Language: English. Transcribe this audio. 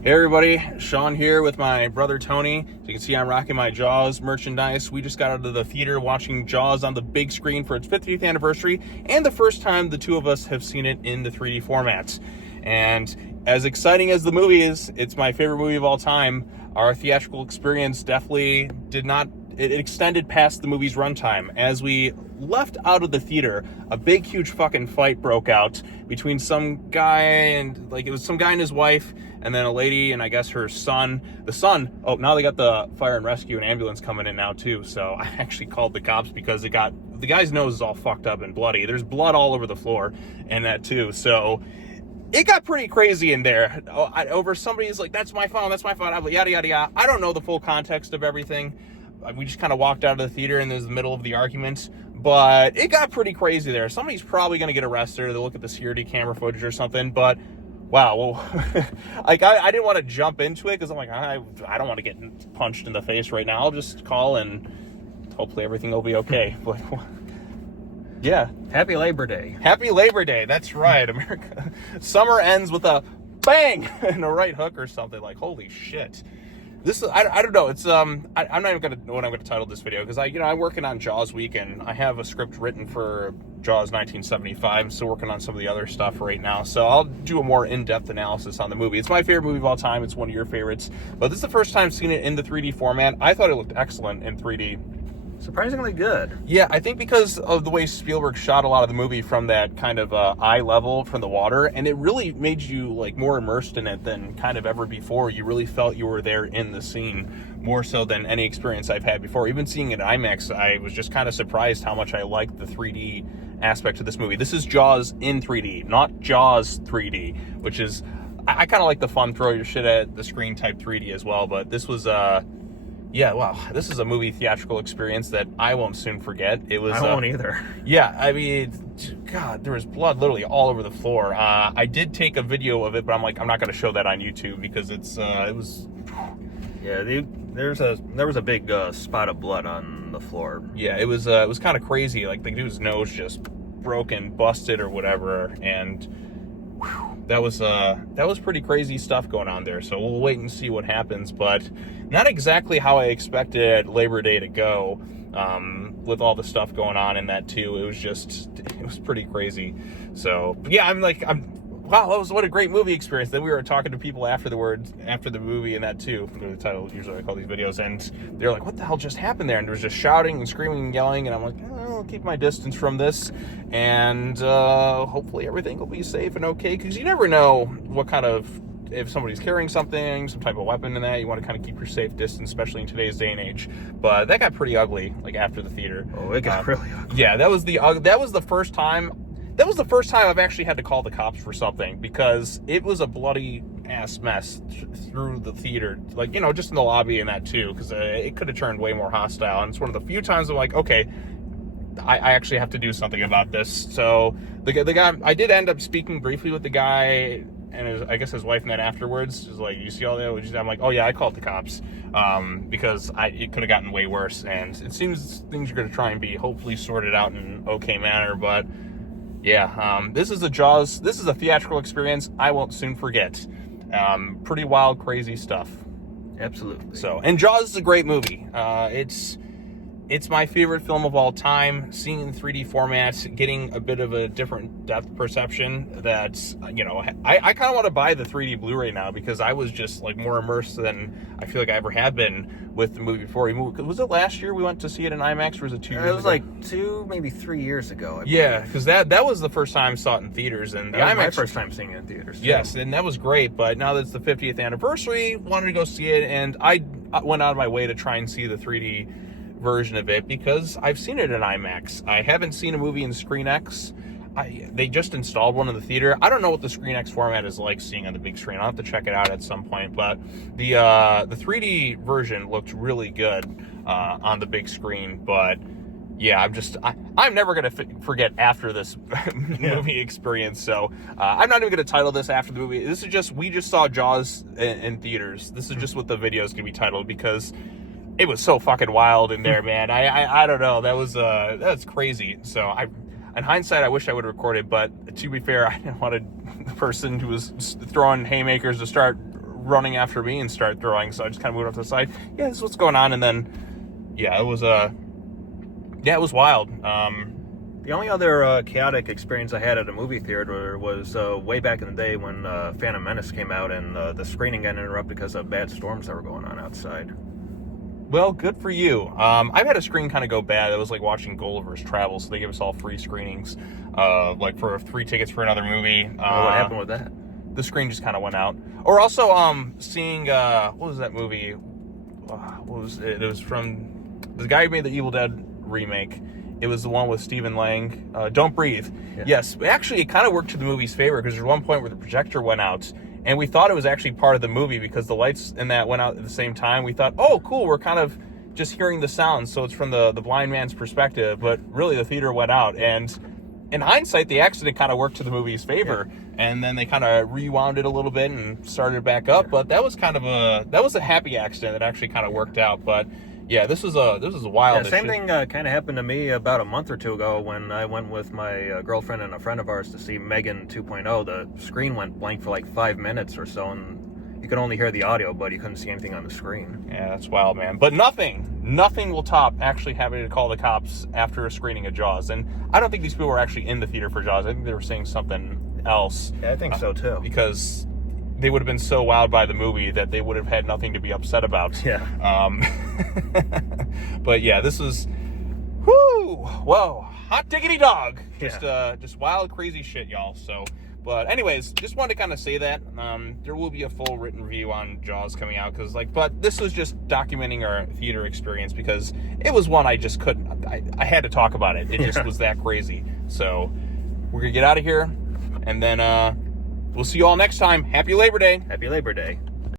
Hey everybody, Sean here with my brother Tony. As you can see, I'm rocking my Jaws merchandise. We just got out of the theater watching Jaws on the big screen for its 50th anniversary, and the first time the two of us have seen it in the 3D format. And as exciting as the movie is, it's my favorite movie of all time. Our theatrical experience definitely it extended past the movie's runtime. As we left out of the theater, a big, huge fucking fight broke out between some guy and, it was some guy and his wife, and then a lady and I guess her son. The son, now they got the fire and rescue and ambulance coming in now too, so I actually called the cops because the guy's nose is all fucked up and bloody. There's blood all over the floor and that too, so it got pretty crazy in there over somebody's like, that's my phone, I'm like, yada, yada, yada. I don't know the full context of everything. We just kind of walked out of the theater and there's the middle of the argument, but it got pretty crazy there. Somebody's probably going to get arrested or they'll look at the security camera footage or something, but wow, well, I didn't want to jump into it because I'm like, I don't want to get punched in the face right now. I'll just call and hopefully everything will be okay. But yeah. Happy Labor Day. Happy Labor Day. That's right. America. Summer ends with a bang and a right hook or something. Like, holy shit. This is, I don't know. It's, I'm not even going to know what I'm going to title this video because I'm working on Jaws week and I have a script written for Jaws 1975. I'm still working on some of the other stuff right now. So I'll do a more in-depth analysis on the movie. It's my favorite movie of all time. It's one of your favorites, but this is the first time seeing it in the 3D format. I thought it looked excellent in 3D. Surprisingly good. Yeah, I think because of the way Spielberg shot a lot of the movie from that kind of eye level from the water, and it really made you more immersed in it than kind of ever before. You really felt you were there in the scene more so than any experience I've had before. Even seeing it in IMAX, I was just kind of surprised how much I liked the 3D aspect of this movie. This is Jaws in 3D, not Jaws 3D, which is, I kind of like the fun throw your shit at the screen type 3D as well, but this was yeah, wow, this is a movie theatrical experience that I won't soon forget. It was. I won't either. Yeah, I mean, God, there was blood literally all over the floor. I did take a video of it, but I'm not going to show that on YouTube because it was. Yeah, there was a big spot of blood on the floor. Yeah, it was kind of crazy. Like the dude's nose just broken, busted, or whatever, and. Whew, that was pretty crazy stuff going on there. So we'll wait and see what happens, but not exactly how I expected Labor Day to go, with all the stuff going on in that too. It was pretty crazy. So yeah, wow, what a great movie experience. Then we were talking to people after the movie and that too. The title, usually I call these videos, and they're like, what the hell just happened there? And there was just shouting and screaming and yelling, and I'm like, I'll keep my distance from this, and hopefully everything will be safe and okay, because you never know what kind of, if somebody's carrying something, some type of weapon in that, you want to kind of keep your safe distance, especially in today's day and age. But that got pretty ugly, after the theater. Oh, it got really ugly. Yeah, that was the first time I've actually had to call the cops for something, because it was a bloody ass mess through the theater, just in the lobby and that too, because it could have turned way more hostile. And it's one of the few times I'm like, okay, I actually have to do something about this. So the guy, I did end up speaking briefly with the guy and I guess his wife, and then afterwards is like, you see all that? I'm like, oh yeah, I called the cops, because it could have gotten way worse. And it seems things are going to try and be hopefully sorted out in an okay manner, but yeah, this is a theatrical experience I won't soon forget. Pretty wild, crazy stuff. Absolutely. So, and Jaws is a great movie. It's my favorite film of all time. Seeing in 3D format, getting a bit of a different depth perception that, I kind of want to buy the 3D Blu-ray now, because I was just more immersed than I feel like I ever have been with the movie before. Was it last year we went to see it in IMAX, or was it 2 years ago? It was 2, maybe 3 years ago. Yeah, because that was the first time I saw it in theaters, and the IMAX, my first time seeing it in theaters. Yes, and that was great. But now that it's the 50th anniversary, wanted to go see it, and I went out of my way to try and see the 3D version of it because I've seen it in IMAX. I haven't seen a movie in ScreenX. They just installed one in the theater. I don't know what the ScreenX format is like seeing on the big screen. I'll have to check it out at some point. But the 3D version looked really good on the big screen. But yeah, I'm never gonna forget after this movie experience. So I'm not even gonna title this after the movie. This is just, we just saw Jaws in theaters. This is just what the video is gonna be titled, because it was so fucking wild in there, man. I don't know. That's crazy. So in hindsight, I wish I would have recorded, but to be fair, I didn't want the person who was throwing haymakers to start running after me and start throwing. So I just kind of moved off to the side. Yeah, this is what's going on. And then, yeah, it was wild. The only other chaotic experience I had at a movie theater was way back in the day when Phantom Menace came out and the screening got interrupted because of bad storms that were going on outside. Well, good for you. I've had a screen kind of go bad. It was like watching Gulliver's Travel, so they gave us all free screenings, like for 3 tickets for another movie. What happened with that? The screen just kind of went out. Or also, seeing what was that movie? What was it? It was from the guy who made the Evil Dead remake. It was the one with Stephen Lang. Don't Breathe. Yeah. Yes, actually, it kind of worked to the movie's favor because there's one point where the projector went out. And we thought it was actually part of the movie because the lights in that went out at the same time. We thought, oh, cool, we're kind of just hearing the sound, so it's from the blind man's perspective. But really, the theater went out. And in hindsight, the accident kind of worked to the movie's favor. Yeah. And then they kind of rewound it a little bit and started it back up. Yeah. But that was a happy accident that actually kind of worked out. But yeah, this was a wild. Yeah, same thing kind of happened to me about a month or two ago when I went with my girlfriend and a friend of ours to see Megan 2.0. The screen went blank for like 5 minutes or so, and you could only hear the audio, but you couldn't see anything on the screen. Yeah, that's wild, man. But nothing will top actually having to call the cops after a screening of Jaws. And I don't think these people were actually in the theater for Jaws. I think they were saying something else. Yeah, I think so too. Because they would have been so wowed by the movie that they would have had nothing to be upset about. Yeah. But yeah, this was, whoa, hot diggity dog. Yeah. Just wild, crazy shit, y'all. So, but anyways, just wanted to kind of say that. There will be a full written review on Jaws coming out but this was just documenting our theater experience because it was one I just couldn't, I had to talk about it. It just was that crazy. So we're gonna get out of here and then, we'll see you all next time. Happy Labor Day. Happy Labor Day.